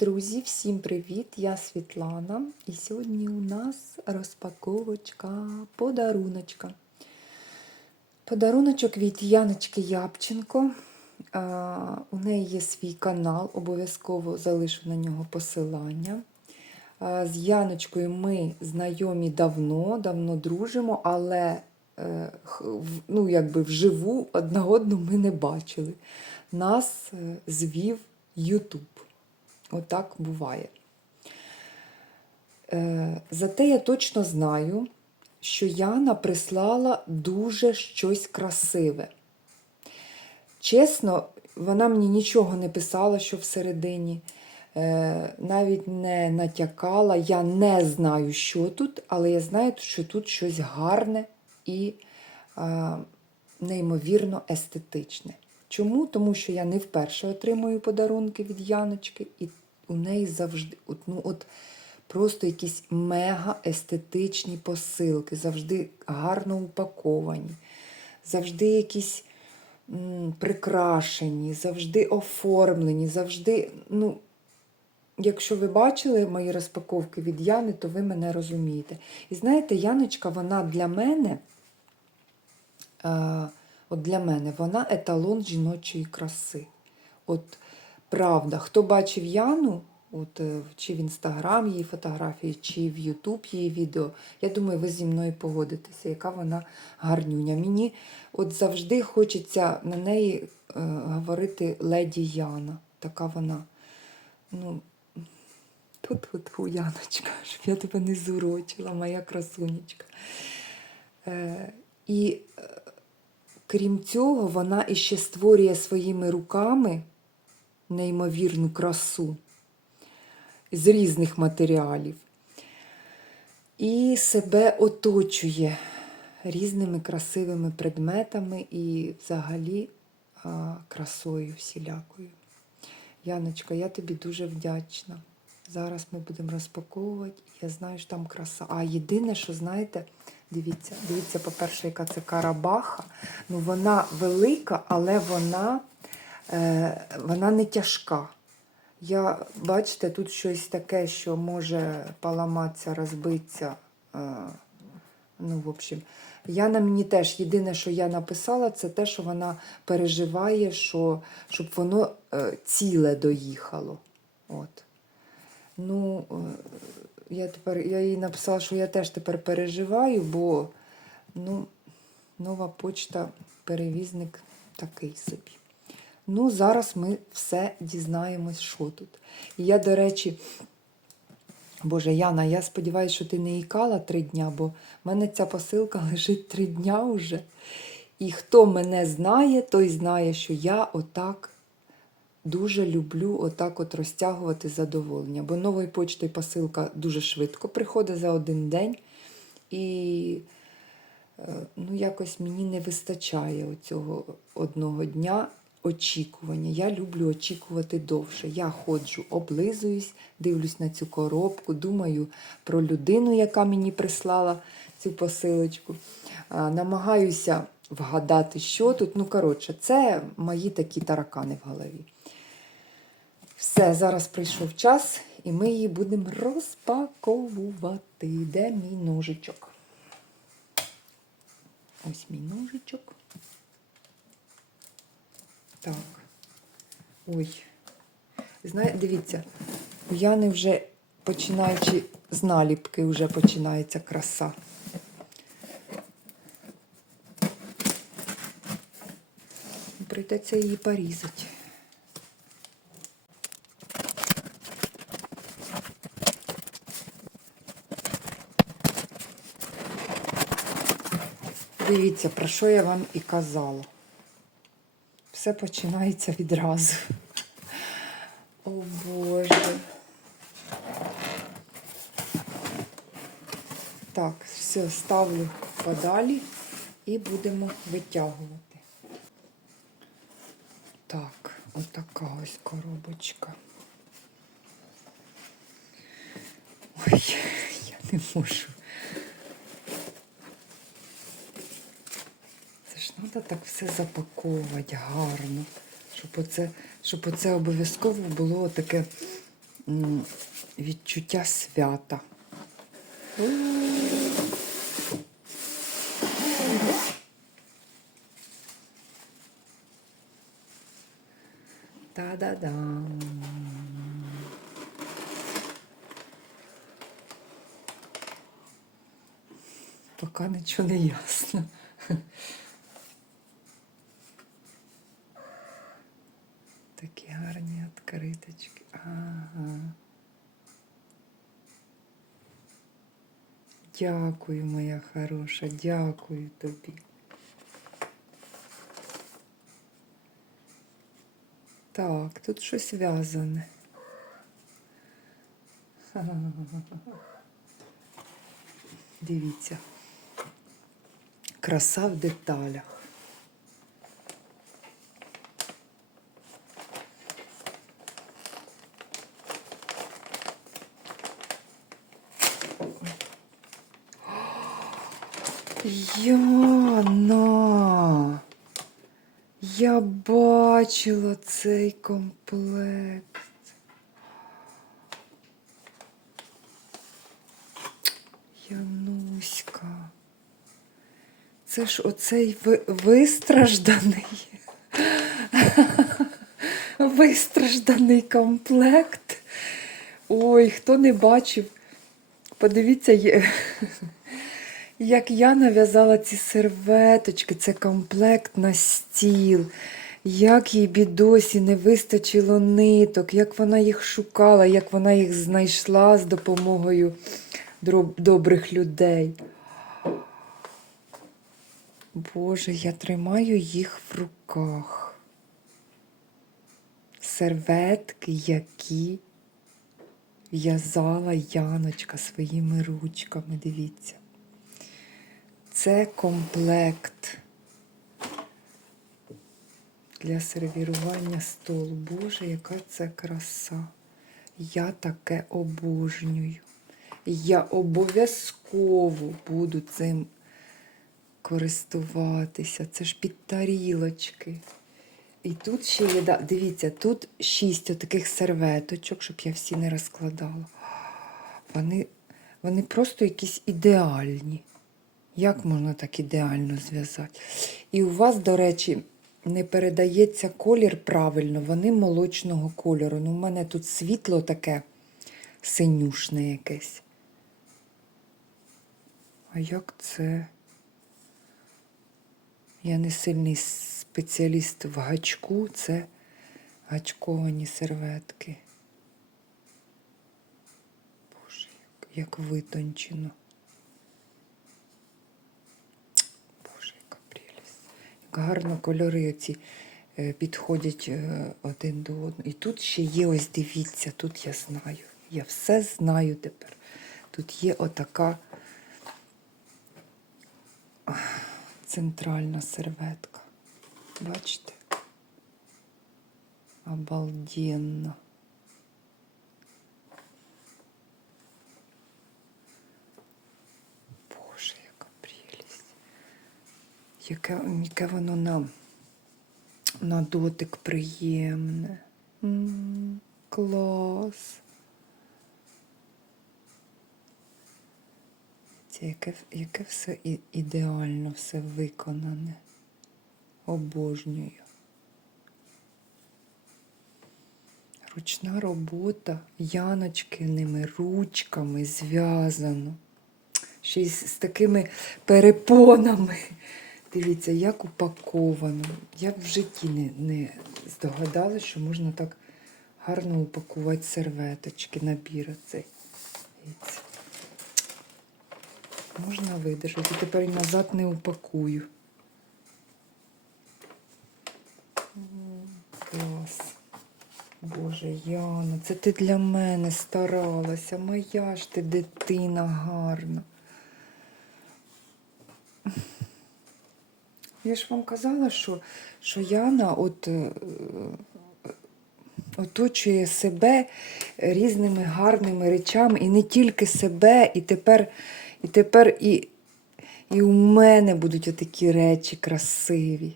Друзі, всім привіт! Я Світлана, і сьогодні у нас розпаковочка подаруночка. Подаруночок від Яночки Япченко. У неї є свій канал, обов'язково залишу на нього посилання. З Яночкою ми знайомі давно, давно дружимо, але е, ну, якби вживу одна одну ми не бачили. Нас е, звів Ютуб. Отак буває. Е, зате я точно знаю, що Яна прислала дуже щось красиве. Чесно, вона мені нічого не писала, що всередині, е, навіть не натякала. Я не знаю, що тут, але я знаю, що тут щось гарне і неймовірно естетичне. Чому? Тому що я не вперше отримую подарунки від Яночки, і у неї завжди от, ну, от, просто якісь мега естетичні посилки, завжди гарно упаковані, завжди якісь м, прикрашені, завжди оформлені, завжди, ну, Якщо ви бачили мої розпаковки від Яни, то ви мене розумієте. І знаєте, Яночка, вона для мене, е, от для мене, вона еталон жіночої краси. От правда, хто бачив Яну, от, е, чи в Інстаграм її фотографії, чи в Ютуб її відео, я думаю, ви зі мною погодитеся, яка вона гарнюня. Мені от завжди хочеться на неї е, говорити леді Яна. Така вона. Ну, тут тут Яночка, щоб я тебе не зурочила, моя красунечка. Е, і е, крім цього, вона іще створює своїми руками неймовірну красу з різних матеріалів. І себе оточує різними красивими предметами і взагалі красою всілякою. Яночка, я тобі дуже вдячна. Зараз ми будемо розпаковувати. Я знаю, що там краса. А єдине, що знаєте, дивіться, дивіться, по-перше, яка це карабаха. Ну, вона велика, але вона, е, вона не тяжка. Я, бачите, тут щось таке, що може поламатися, розбитися. Е, ну, в общем, Яна мені теж єдине, що я написала, це те, що вона переживає, що, щоб воно е, ціле доїхало. От. Ну, е, я тепер я їй написала, що я теж тепер переживаю, бо ну, нова почта, перевізник такий собі. Ну, зараз ми все дізнаємось, що тут. І я, до речі, Боже, Яна, я сподіваюся, що ти не ікала три дня, бо в мене ця посилка лежить три дня вже. І хто мене знає, той знає, що я отак дуже люблю отак от розтягувати задоволення. Бо новою почтою посилка дуже швидко приходить за один день. І е, ну, якось мені не вистачає цього одного дня очікування. Я люблю очікувати довше. Я ходжу, облизуюсь, дивлюсь на цю коробку, думаю про людину, яка мені прислала цю посилочку. Намагаюся вгадати, що тут. Ну, коротше, це мої такі таракани в голові. Все, зараз прийшов час, і ми її будемо розпаковувати. Де мій ножичок? Ось мій ножичок. Так. Ой. Знаєте, дивіться, у Яни вже починаючи з наліпки, вже починається краса. Прийдеться її порізати. Дивіться, про що я вам і казала. Все починається відразу. О Боже. Так, все, ставлю подалі і будемо витягувати. Так, отака ось коробочка. Ой, я не можу. Це так все запаковувати гарно, щоб оце, щоб оце обов'язково було таке відчуття свята. Та-да-дам. Поки нічого не ясно. Такі гарні відкриточки. Ага. Дякую, моя хороша, дякую тобі. Так, тут щось в'язане. Дивіться. Краса в деталях. Яна, я бачила цей комплект. Януська. Це ж оцей ви- вистражданий. Вистражданий комплект. Ой, хто не бачив, подивіться, є- як я нав'язала ці серветочки, це комплект на стіл. Як їй бідосі не вистачило ниток, як вона їх шукала, як вона їх знайшла з допомогою добрих людей. Боже, я тримаю їх в руках. Серветки, які в'язала Яночка своїми ручками. Дивіться. Це комплект для сервірування столу. Боже, яка це краса. Я таке обожнюю. Я обов'язково буду цим користуватися. Це ж під тарілочки. І тут ще є, дивіться, тут шість отаких серветочок, щоб я всі не розкладала. Вони, вони просто якісь ідеальні. Як можна так ідеально зв'язати? І у вас, до речі, не передається колір правильно, вони молочного кольору. Ну, у мене тут світло таке синюшне якесь. А як це? Я не сильний спеціаліст в гачку, це гачковані серветки. Боже, як, як витончено. Боже, яка прелість. Як гарно кольори оці е, підходять е, один до одного. І тут ще є, ось дивіться, тут я знаю. Я все знаю тепер. Тут є отака центральна серветка. Бачите? Обалденно. Боже, яка прелість. Яке, яке воно на, на дотик приємне. М, клас. Це яке, яке все ідеально, все виконане. Обожнюю. Ручна робота яночкиними ручками зв'язано. Ще й з такими перепонами. Дивіться, як упаковано. Я б в житті не, не здогадалася, що можна так гарно упакувати серветочки, набір оцей. Можна видержати. Тепер назад не упакую. Клас. Боже, Яна, це ти для мене старалася. Моя ж ти дитина гарна. Я ж вам казала, що, що Яна от, е, оточує себе різними гарними речами, і не тільки себе, і тепер, і тепер і, і у мене будуть отакі речі красиві.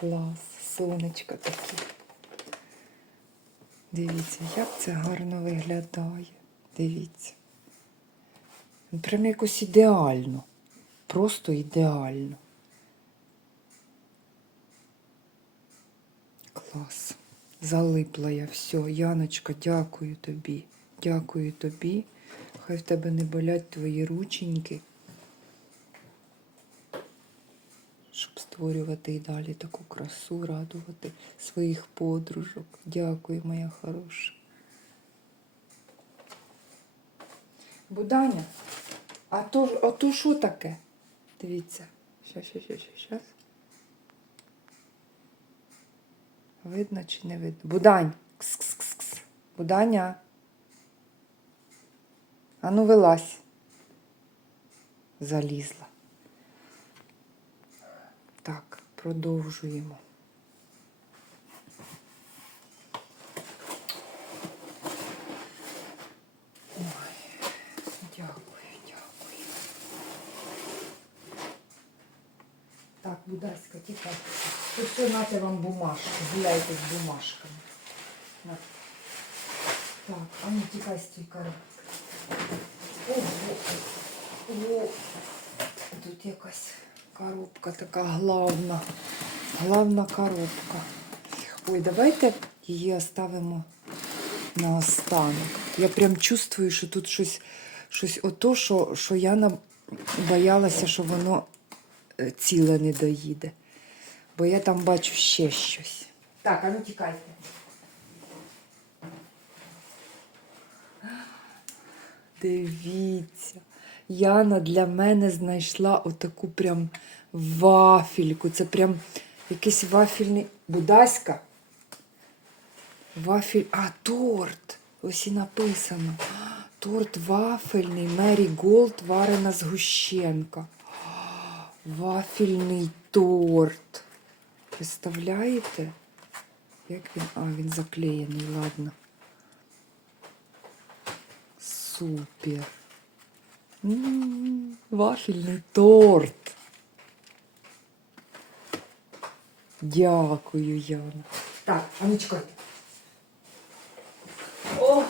Клас, сонечка такі. Дивіться, як це гарно виглядає. Дивіться. Прям якось ідеально. Просто ідеально. Клас. Залипла я все. Яночка, дякую тобі. Дякую тобі. Хай в тебе не болять твої рученьки. Щоб створювати і далі таку красу, радувати своїх подружок. Дякую, моя хороша. Буданя, а то, а то що таке? Дивіться. Щас, щас, щас, щас, щас. Видно чи не видно? Будань. Кс-кс-кс-кс. Буданя. Ану вилазь. Залізла. Так, продовжуємо. Ой, дякую. Так, Будаська, тікайте. Тут все нате вам бумажки. Гуляйте з бумажками. Так, а ну тікай з. Ого. Ого. Тут якась коробка така главна. Главна коробка. Ой, давайте її оставимо на останок. Я прям чувствую, що тут щось, щось ото, що, що я боялася, що воно е, ціле не доїде. Бо я там бачу ще щось. Так, а ну тікайте. Дивіться, Яна для мене знайшла отаку прям вафельку. Це прям якийсь вафельний Будаська. Вафель. А, торт. Ось і написано. Торт вафельний, Мері Голд, варена згущенка. Вафельний торт. Представляєте? Як він? А, він заклеєний, ладно. Супер. М, Вафельний торт. Дякую, Яна. Так, а ну чекайте. О,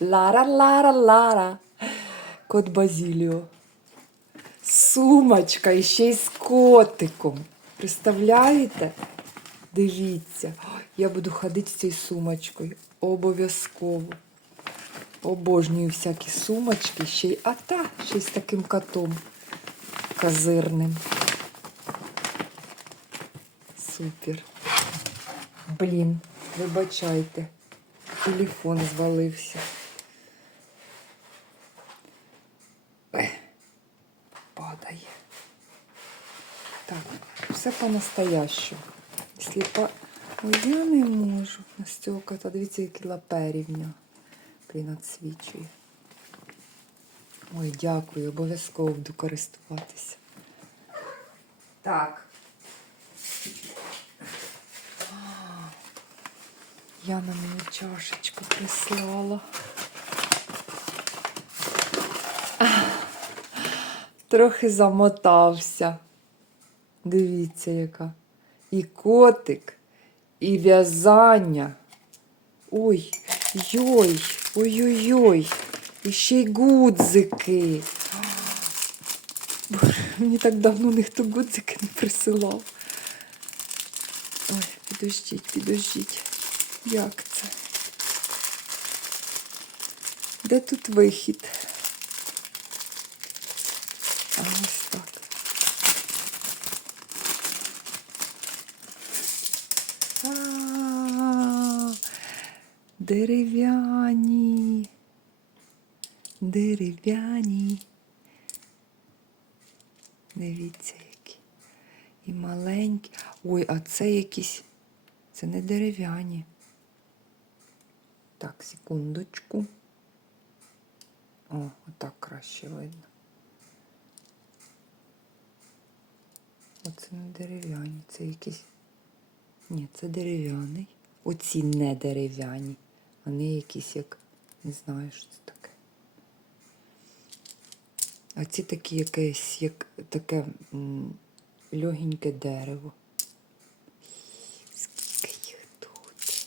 Лара, Лара, Лара. Кот Базіліо. Сумочка і ще й з котиком. Представляєте? Дивіться. Я буду ходити з цією сумочкою. Обов'язково. Обожнюю всякі сумочки, ще й а та, ще й з таким котом козирним. Супер. Блін, вибачайте. Телефон звалився. Падає. Так, все по-настоящему. Сліпа. Ой, я не можу. Настілка, та дивіться, які лапері в нього. Блін, відсвічує. Ой, дякую, обов'язково буду користуватися. Так. Яна мені чашечку прислала. Трохи замотався. Дивіться, яка. І котик, і в'язання. Ой, йой, ой-ой-ой. І ще й гудзики. Мені так давно ніхто гудзики не присилав. Ой, підождіть, підождіть. Як це? Де тут вихід? А ось так. А, Дерев'яні. Дерев'яні. Дивіться, які. І маленькі. Ой, а це якісь. Це не дерев'яні. Так, секундочку. О, отак краще видно. Оце не дерев'яні, це якісь. Ні, це дерев'яний. Оці не дерев'яні. Вони якісь як. Не знаю, що це таке. А ці такі якесь, як таке м, легеньке дерево. Скільки їх тут?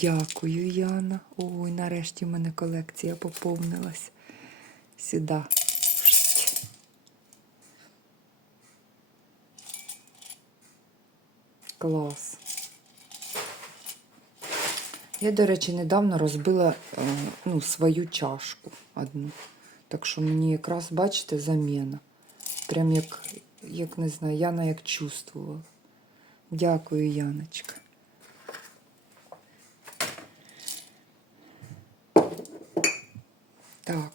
Дякую, Яна. Ой, нарешті в мене колекція поповнилась. Сюди. Клас. Я, до речі, недавно розбила е, ну, свою чашку одну. Так що мені якраз, бачите, заміна. Прям як, як не знаю, Яна як чувствувала. Дякую, Яночка. Так.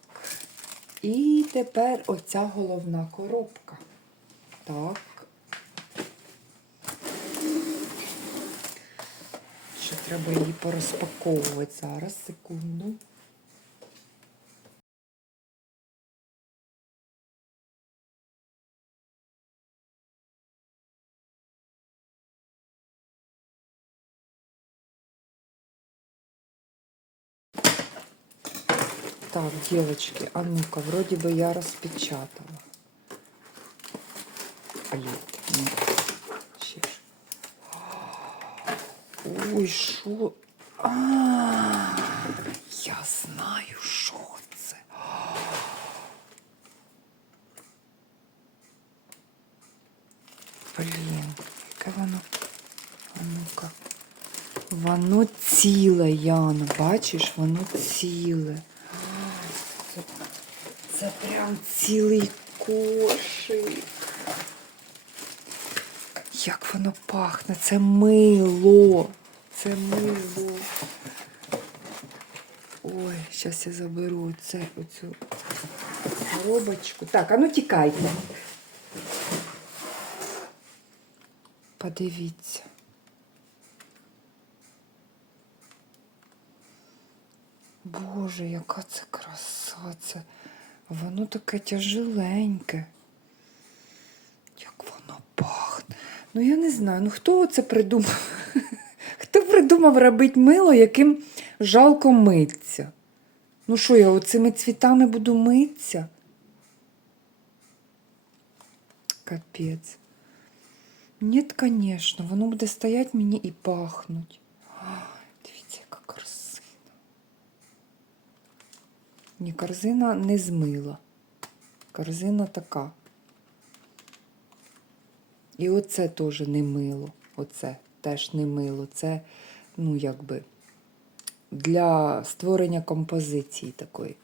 І тепер оця головна коробка. Так. Ще треба її порозпаковувати зараз, секунду. Так, девочки, а ну-ка, вроде бы я распечатала. Блин, ну, Ой, що? А, я знаю, що це. Блін, яке воно. А ну-ка. Воно ціле, Яна, бачиш, воно ціле. Це, це прям цілий кошик. Як воно пахне, це мило. Це мило. Ой, зараз я заберу це, оцю коробочку. Так, а ну тікайте. Подивіться. Боже, яка це краса. Це воно таке тяжеленьке. Як воно пахне. Ну я не знаю, ну хто це придумав? Хто придумав робити мило, яким жалко митися? Ну що, я оцими цвітами буду митися? Капець. Ні, звісно, воно буде стоять мені і пахнуть. Дивіться, яка корзина. Ні, корзина не змила. Корзина така. І оце теж не мило. Оце теж не мило. Це, ну, якби, для створення композиції такої.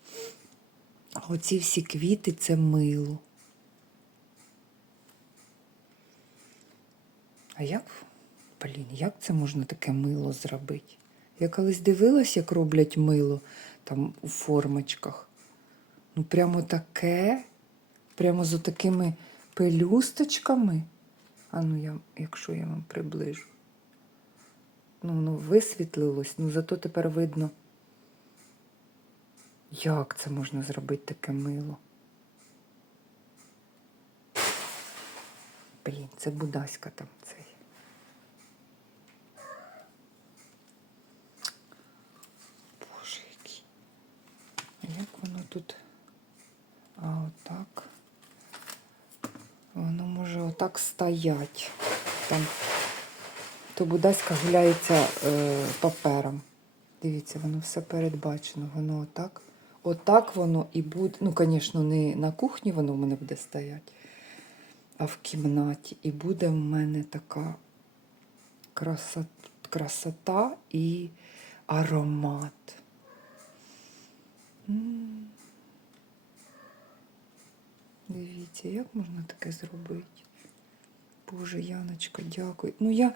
Оці всі квіти це мило. А як, блін, як це можна таке мило зробити? Я колись дивилась, як роблять мило там у формочках. Ну, прямо таке, прямо з такими пелюсточками. А ну, я, якщо я вам приближу. Ну, воно висвітлилось, ну зато тепер видно, як це можна зробити таке мило. Блін, це Будаська там цей. Боже, який. Як воно тут? А отак. Воно може отак стоять. Там то Будаська гуляється е, папером. Дивіться, воно все передбачено. Воно отак. Отак воно і буде. Ну, звісно, не на кухні воно в мене буде стояти, а в кімнаті. І буде в мене така красота, красота і аромат. М. Дивіться, як можна таке зробити? Боже, Яночка, дякую. Ну я,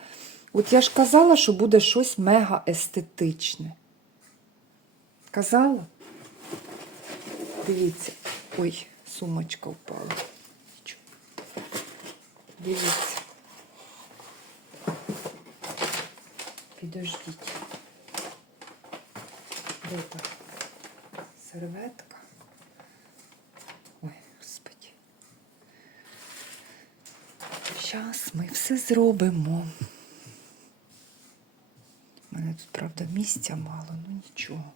от я ж казала, що буде щось мега естетичне. Казала? Дивіться. Ой, сумочка впала. Дивіться. Підождіть. Де та серветка? Ой, господи. Зараз ми все зробимо. У мене тут, правда, місця мало, ну нічого.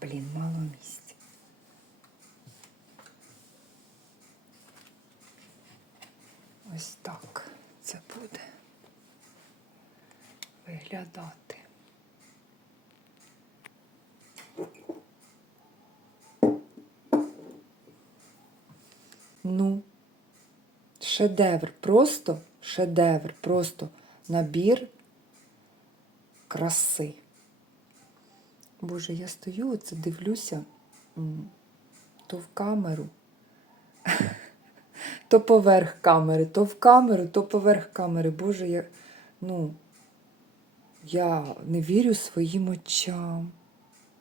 Блін, мало місця. буде виглядати. Ну, шедевр, просто шедевр, просто набір краси. Боже, я стою, оце дивлюся то в камеру, то поверх камери, то в камеру, то поверх камери. Боже, я, ну, я не вірю своїм очам.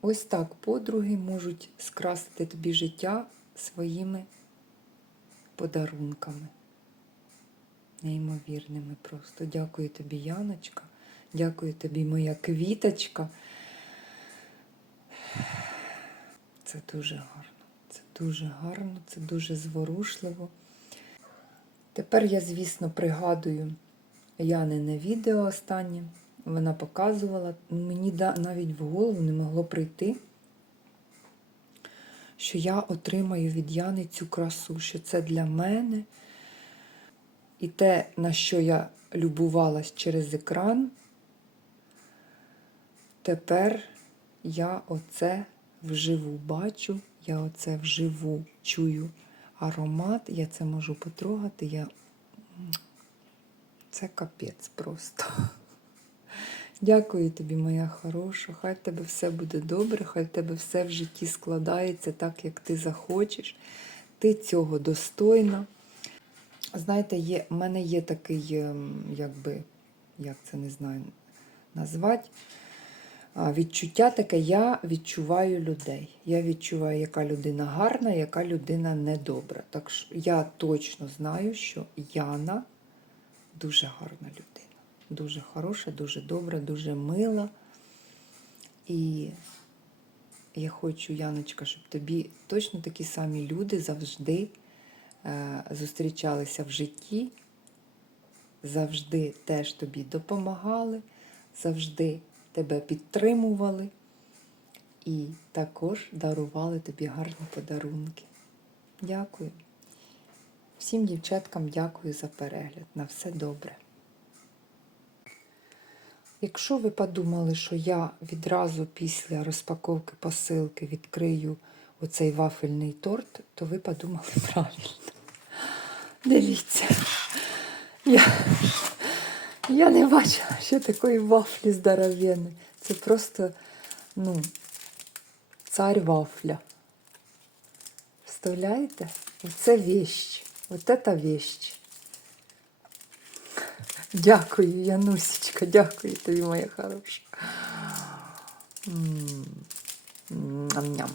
Ось так подруги можуть скрасити тобі життя своїми подарунками. Неймовірними просто. Дякую тобі, Яночка. Дякую тобі, моя квіточка. Це дуже гарно. Це дуже гарно, це дуже зворушливо. Тепер я, звісно, пригадую Янине відео останнє. Вона показувала, мені навіть в голову не могло прийти, що я отримаю від Яни цю красу, що це для мене. І те, на що я любувалась через екран, тепер я оце вживу бачу, я оце вживу чую аромат, я це можу потрогати. Я... Це капець просто. Дякую тобі, моя хороша. Хай в тебе все буде добре, хай в тебе все в житті складається так, як ти захочеш. Ти цього достойна. Знаєте, є, в мене є такий, ем, якби, як це не знаю назвати, відчуття таке, я відчуваю людей. Я відчуваю, яка людина гарна, яка людина недобра. Так що я точно знаю, що Яна дуже гарна людина. Дуже хороша, дуже добра, дуже мила. І я хочу, Яночка, щоб тобі точно такі самі люди завжди зустрічалися в житті, завжди теж тобі допомагали, завжди тебе підтримували і також дарували тобі гарні подарунки. Дякую. Всім дівчаткам дякую за перегляд. На все добре. Якщо ви подумали, що я відразу після розпаковки посилки відкрию оцей вафельний торт, то ви подумали правильно. Дивіться, я, я не бачила ще такої вафлі здоровенної. Це просто, ну, царь вафля. Вставляєте? Оце вещь. От це вещь. Дякую, Янусечка, дякую тобі, моя хороша. М, Ням-ням.